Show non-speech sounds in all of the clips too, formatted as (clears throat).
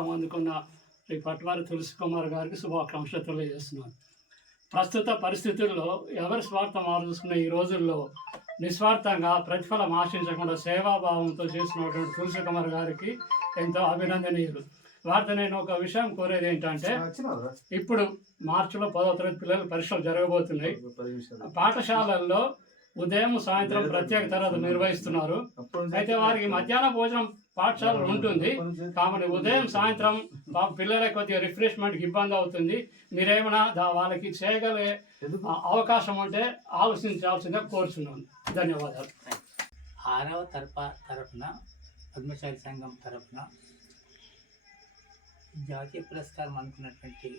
సేవాభావం అందుకున్న శ్రీ పట్వారి తులసి కుమార్ గారికి శుభాకాంక్షలు తెలియజేస్తున్నాను. ప్రస్తుత పరిస్థితుల్లో ఎవరి స్వార్థం వారు చూసుకున్న ఈ రోజుల్లో నిస్వార్థంగా ప్రతిఫలం ఆశించకుండా సేవాభావంతో చేసినటువంటి తులసి కుమార్ గారికి ఎంతో అభినందనీయులు. వారితో నేను ఒక విషయం కోరేది ఏంటంటే ఇప్పుడు మార్చిలో పదో తరగతి పిల్లలు పరీక్షలు జరగబోతున్నాయి. పాఠశాలల్లో ఉదయం సాయంత్రం ప్రత్యేక తరగతి నిర్వహిస్తున్నారు. అయితే వారికి మధ్యాహ్న భోజనం పాఠశాల ఉంటుంది. కాబట్టి ఉదయం సాయంత్రం పాప పిల్లలకి కొద్దిగా రిఫ్రెష్మెంట్కి ఇబ్బంది అవుతుంది. మీరేమైనా వాళ్ళకి చేయగలిగే అవకాశం ఉంటే ఆలోచించాల్సిందిగా కోరుచున్నాను. ధన్యవాదాలు. ఆరవ తరప తరఫున పద్మశాలి సంఘం తరఫున జాతీయ పురస్కారం అనుకున్నటువంటి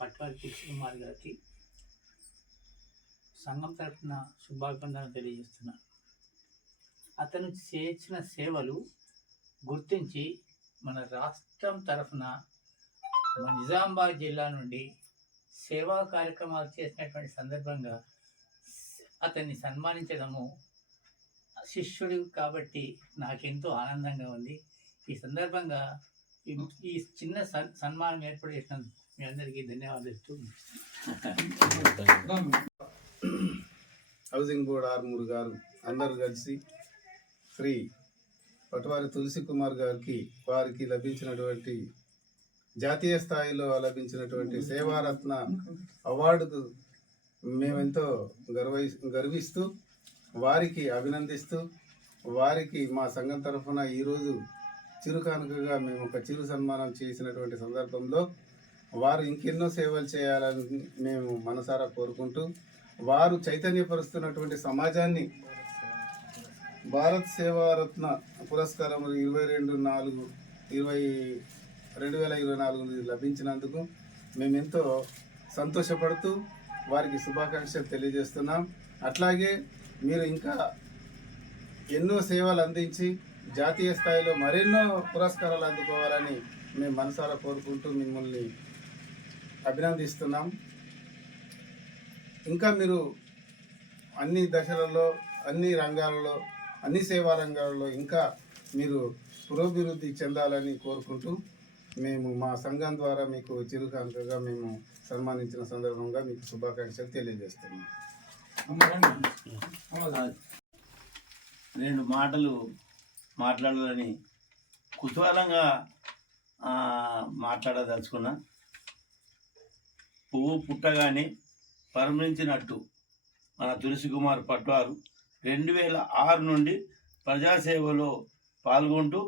పట్వారి కుమార్ గారికి సంఘం తరఫున శుభాకాంక్షలు తెలియజేస్తున్నాను అతను చేసిన సేవలు గుర్తించి మన రాష్ట్రం తరఫున నిజామాబాద్ జిల్లా నుండి సేవా కార్యక్రమాలు చేసినటువంటి సందర్భంగా అతన్ని సన్మానించడము శిష్యుడు కాబట్టి నాకెంతో ఆనందంగా ఉంది. ఈ సందర్భంగా ఈ- ఈ చిన్న సన్- సన్మానం ఏర్పాటు చేసినందుకు మీ అందరికీ ధన్యవాదాలు. (clears throat) హౌసింగ్ బోర్డ్ ఆర్మూర్ గారు అందరూ కలిసి శ్రీ పటవారి తులసి కుమార్ గారికి వారికి లభించినటువంటి జాతీయ స్థాయిలో లభించినటువంటి సేవారత్న అవార్డుకు మేమెంతో గర్వ గర్విస్తూ వారికి అభినందిస్తూ వారికి మా సంఘం తరఫున ఈరోజు చిరు కానుకగా మేము ఒక చిరు సన్మానం చేసినటువంటి సందర్భంలో వారు ఇంకెన్నో సేవలు చేయాలని మేము మనసారా కోరుకుంటూ వారు చైతన్యపరుస్తున్నటువంటి సమాజాన్ని భారత్ సేవారత్న పురస్కారం ఇరవై రెండు నాలుగు ఇరవై రెండు వేల ఇరవై నాలుగు లభించినందుకు మేమెంతో సంతోషపడుతూ వారికి శుభాకాంక్షలు తెలియజేస్తున్నాం. అట్లాగే మీరు ఇంకా ఎన్నో సేవలు అందించి జాతీయ స్థాయిలో మరెన్నో పురస్కారాలు అందుకోవాలని మేము మనసారా కోరుకుంటూ మిమ్మల్ని అభినందిస్తున్నాం. ఇంకా మీరు అన్ని దశలలో అన్ని రంగాలలో అన్ని సేవా రంగాలలో ఇంకా మీరు పురోభివృద్ధి చెందాలని కోరుకుంటూ మేము మా సంఘం ద్వారా మీకు చిరుకాంతగా మేము సన్మానించిన సందర్భంగా మీకు శుభాకాంక్షలు తెలియజేస్తున్నాం. రెండు మాటలు మాట్లాడాలని కుతూహలంగా మాట్లాడదలుచుకున్నా. పువ్వు పుట్టగానే పరిమళించినట్టు మన తులసి కుమార్ పట్వారు రెండు వేల ఆరు నుండి ప్రజాసేవలో పాల్గొంటూ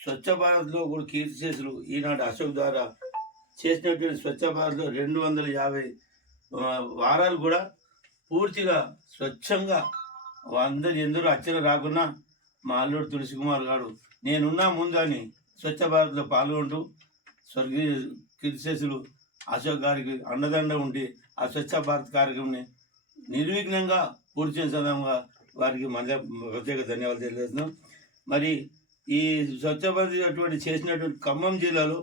స్వచ్ఛ భారత్లో కూడా కీర్తి చేసులు ఈనాడు అశోక్ ద్వారా చేసినటువంటి స్వచ్ఛ భారత్లో రెండు వందల యాభై వారాలు కూడా పూర్తిగా స్వచ్ఛంగా అందరు ఎందరూ అచ్చన రాకున్నా మా అల్లుడు తులసి కుమార్ గారు. నేనున్నా ముందని స్వచ్ఛ భారత్లో పాల్గొంటూ స్వర్గీయ కీర్తిశేషులు అశోక్ గారికి అండదండ ఉండి ఆ స్వచ్ఛ భారత్ కార్యక్రమాన్ని నిర్విఘ్నంగా పూర్తి చేసేదంగా వారికి మన ప్రత్యేక ధన్యవాదాలు తెలియజేస్తున్నాం. మరి ఈ స్వచ్ఛ భారత్ అటువంటి చేసినటువంటి ఖమ్మం జిల్లాలో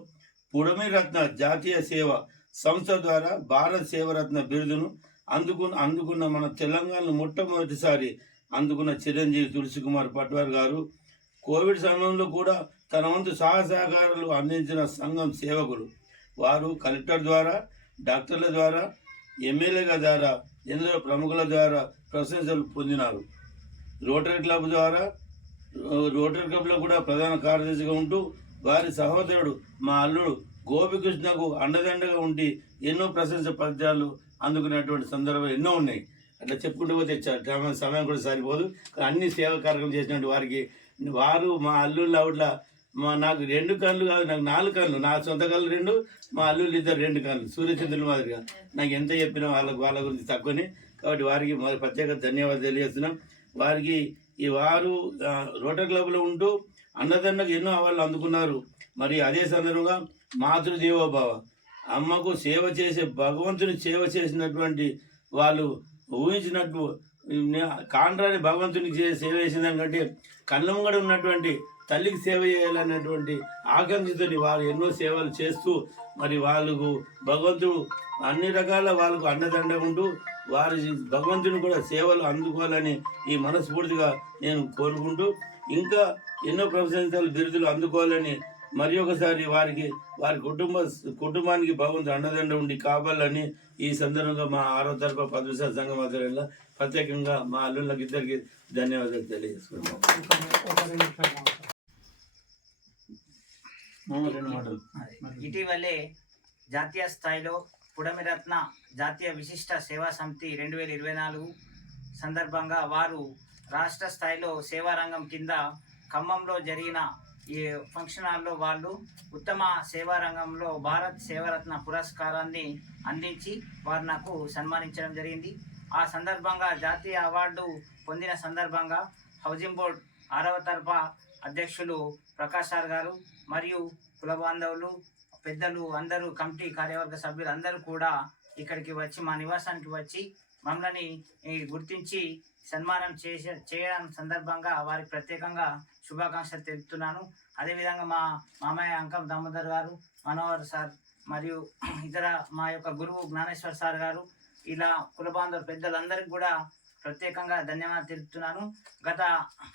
పుడమి రత్న జాతీయ సేవ సంస్థ ద్వారా భారత్ సేవరత్న బిరుదును అందుకున్న అందుకున్న మన తెలంగాణలో మొట్టమొదటిసారి అందుకున్న చిరంజీవి తులసి కుమార్ పట్వార్ గారు కోవిడ్ సమయంలో కూడా తన వంతు సహసహకారాలు సహకారాలు అందించిన సంఘం సేవకులు. వారు కలెక్టర్ ద్వారా డాక్టర్ల ద్వారా ఎమ్మెల్యేల ద్వారా ఎందరో ప్రముఖుల ద్వారా ప్రశంసలు పొందినారు. రోటరీ క్లబ్ ద్వారా రోటరీ క్లబ్లో కూడా ప్రధాన కార్యదర్శిగా ఉంటూ వారి సహోదరుడు మా అల్లుడు గోపికృష్ణకు అండదండగా ఉండి ఎన్నో ప్రశంస పద్యాలు అందుకునేటువంటి సందర్భాలు ఎన్నో ఉన్నాయి. అట్లా చెప్పుకుంటూ పోతే సమయం- కూడా సరిపోదు. అన్ని సేవా కార్యక్రమం చేసినటువంటి వారికి వారు మా అల్లుళ్ళు అవుట్లా మా నాకు రెండు కళ్ళు కాదు నాకు నాలుగు కళ్ళు నా సొంత కళ్ళు రెండు మా అల్లుళ్ళు ఇద్దరు రెండు కళ్ళు సూర్యచంద్రుల మాదిరిగా. నాకు ఎంత చెప్పినా వాళ్ళకి వాళ్ళ గురించి తక్కువని. కాబట్టి వారికి మరి ప్రత్యేక ధన్యవాదాలు తెలియజేస్తున్నాం. వారికి ఈ వారు ఆ, రోటరీ క్లబ్లో ఉంటూ అన్నదన్నకు ఎన్నో అవార్డులు అందుకున్నారు. మరి అదే సందర్భంగా మాతృదేవోభావ. అమ్మకు సేవ చేసే భగవంతుని సేవ చేసినటువంటి వాళ్ళు ఊహించినట్టు కాండ్రాని భగవంతుని సేవ చేసిన దానికంటే కళ్ళ ఉన్నటువంటి తల్లికి సేవ చేయాలన్నటువంటి ఆకాంక్షతోని వారు ఎన్నో సేవలు చేస్తూ మరి వాళ్ళకు భగవంతుడు అన్ని రకాల వాళ్ళకు అండదండ ఉంటూ వారి భగవంతుని కూడా సేవలు అందుకోవాలని ఈ మనస్ఫూర్తిగా నేను కోరుకుంటూ ఇంకా ఎన్నో ప్రశంసలు బిరుదులు అందుకోవాలని మరి ఒకసారి వారికి వారి కుటుంబ కుటుంబానికి భగవంతుడు అండదండ ఉండి కావాలని ఈ సందర్భంగా మా ఆరో తరఫు పదవిశాల సంఘం ఆధ్వర్యంలో ప్రత్యేకంగా మా అల్లుళ్ళకి ఇద్దరికి ధన్యవాదాలు తెలియజేసుకున్నాం ఒక రెండు నిమిషాలు మాట్లాడు. మామ రెండు మాటలు ఇటీవలే జాతీయ స్థాయిలో పుడమిరత్న జాతీయ విశిష్ట సేవా సమితి రెండు వేల ఇరవై నాలుగు సందర్భంగా వారు రాష్ట్ర స్థాయిలో సేవా రంగం కింద ఖమ్మంలో జరిగిన ఈ ఫంక్షన్ హాల్లో వాళ్ళు ఉత్తమ సేవా రంగంలో భారత్ సేవారత్న పురస్కారాన్ని అందించి వారు నాకు సన్మానించడం జరిగింది. ఆ సందర్భంగా జాతీయ అవార్డు పొందిన సందర్భంగా హౌసింగ్ బోర్డ్ ఆరవ తరఫ అధ్యక్షులు ప్రకాష్ సార్ గారు మరియు కుల బాంధవులు పెద్దలు అందరూ కమిటీ కార్యవర్గ సభ్యులు అందరూ కూడా ఇక్కడికి వచ్చి మా నివాసానికి వచ్చి మమ్మల్ని గుర్తించి సన్మానం చేసే చేయడం సందర్భంగా వారికి ప్రత్యేకంగా శుభాకాంక్షలు తెలుపుతున్నాను. అదేవిధంగా మా మామయ్య అంకం దామోదర్ గారు మనోహర్ సార్ మరియు ఇతర మా యొక్క గురువు జ్ఞానేశ్వర్ సార్ గారు ఇలా కుల పెద్దలందరికీ కూడా ప్రత్యేకంగా ధన్యవాదాలు తెలుపుతున్నాను. గత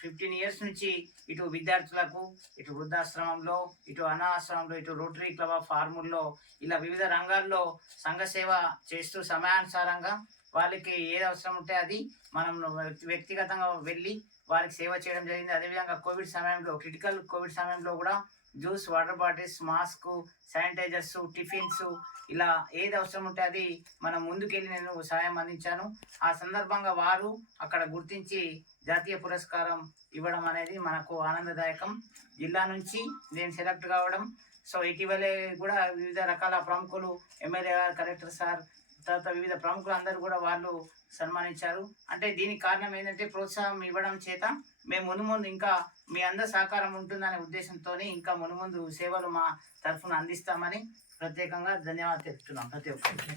ఫిఫ్టీన్ ఇయర్స్ నుంచి ఇటు విద్యార్థులకు ఇటు వృద్ధాశ్రమంలో ఇటు అనాశ్రమంలో ఇటు రోటరీ క్లబ్ ఆఫ్ ఫార్ముల్లో ఇలా వివిధ రంగాల్లో సంఘ సేవ చేస్తూ సమయానుసారంగా వాళ్ళకి ఏది అవసరం ఉంటే అది మనం వ్యక్తిగతంగా వెళ్ళి వారికి సేవ చేయడం జరిగింది. అదేవిధంగా కోవిడ్ సమయంలో క్రిటికల్ కోవిడ్ సమయంలో కూడా juice water bottles mask sanitisers tiffins ఇలా ఏది అవసరం ఉంటే అది మనం ముందుకెళ్ళి నేను సహాయం అందించాను. ఆ సందర్భంగా వారు అక్కడ గుర్తించి జాతీయ పురస్కారం ఇవ్వడం అనేది మనకు ఆనందదాయకం. జిల్లా నుంచి నేను సెలెక్ట్ కావడం. సో ఇటీవలే కూడా వివిధ రకాల ప్రముఖులు ఎమ్మెల్యే గారు కలెక్టర్ సార్ తర్వాత వివిధ ప్రముఖులు అందరూ కూడా వాళ్ళు సన్మానించారు. అంటే దీనికి కారణం ఏంటంటే ప్రోత్సాహం ఇవ్వడం చేత మేము మునుముందు ఇంకా మీ అందరి సహకారం ఉంటుందనే ఉద్దేశంతో ఇంకా మునుముందు సేవలు మా తరఫున అందిస్తామని ప్రత్యేకంగా ధన్యవాదాలు తెలుపుతున్నాం ప్రతి ఒక్కరికి.